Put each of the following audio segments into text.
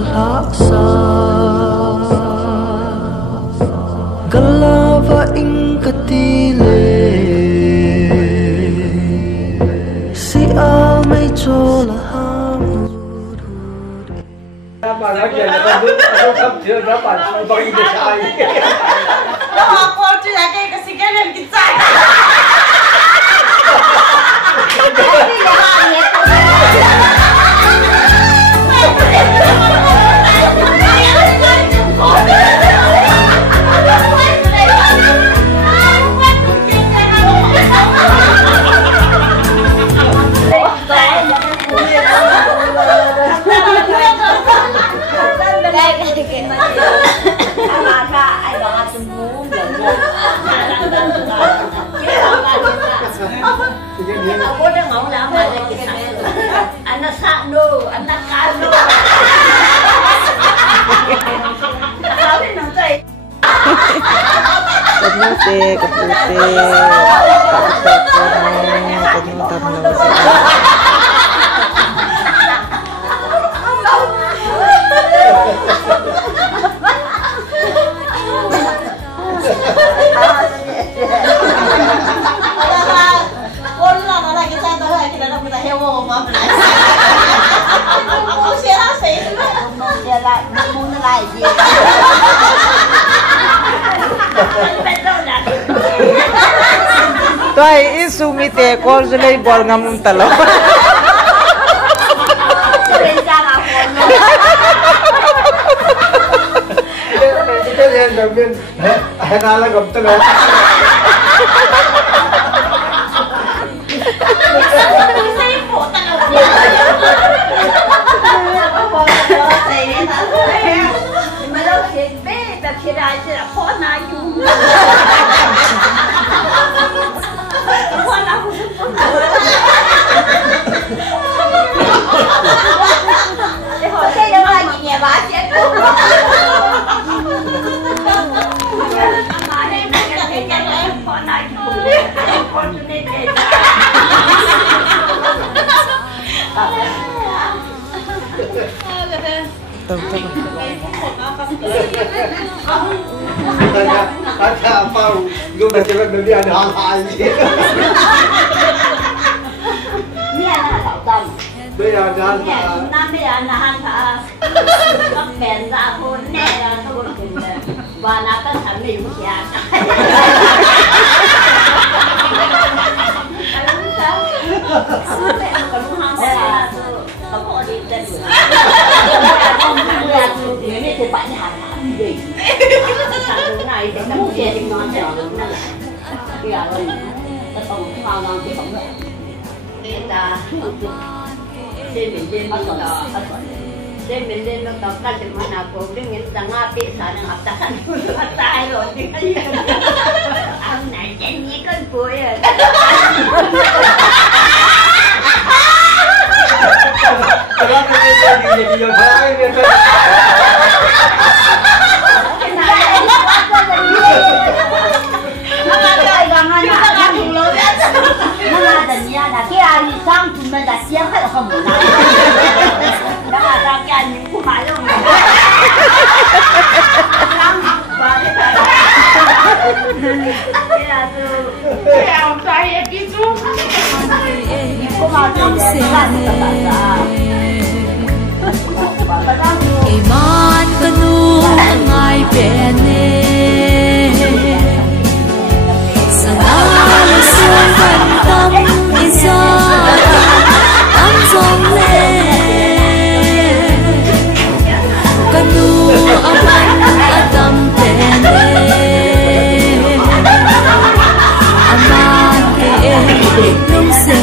kalhasa galava ingkatile si amay chola bạn nói chuyện là không không chưa đó bạn không bao giờ sai đó cô chưa là cái gì cái lên cái trái Aku udah mau lama lagi anak satu, anak kanu. Kami nanti. Kaputi, kaputi, Tuai isumite korzulay bol ngamum talo. Itu yang gambil, henala gamtel. Kata apa? Gue baca nanti ada hal-hal ini. Ini anak tahu. Dia ada Nanti anak các bèn ra thôn nè là thôn và là các sản phẩm của nhà. Ini banyak hal gì? Cái này thì nó mua về thì ngon rồi, nó là cái là nó tông cái hoa ngon cái bóng này. Người ta trên mình nó đó, trên mình nó đó cái gì mà nào cũng cái những thằng ngáp bị sao nó ngáp tay rồi thì cái gì? Ông này trên như con bụi à. Iman kanu ngai pene sanal suan tam isa tam song le kanu aman atam pene aman ke nung se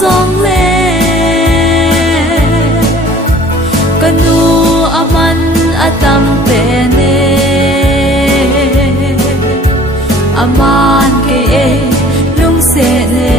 dòng lệ kanu aman aman ke lung se le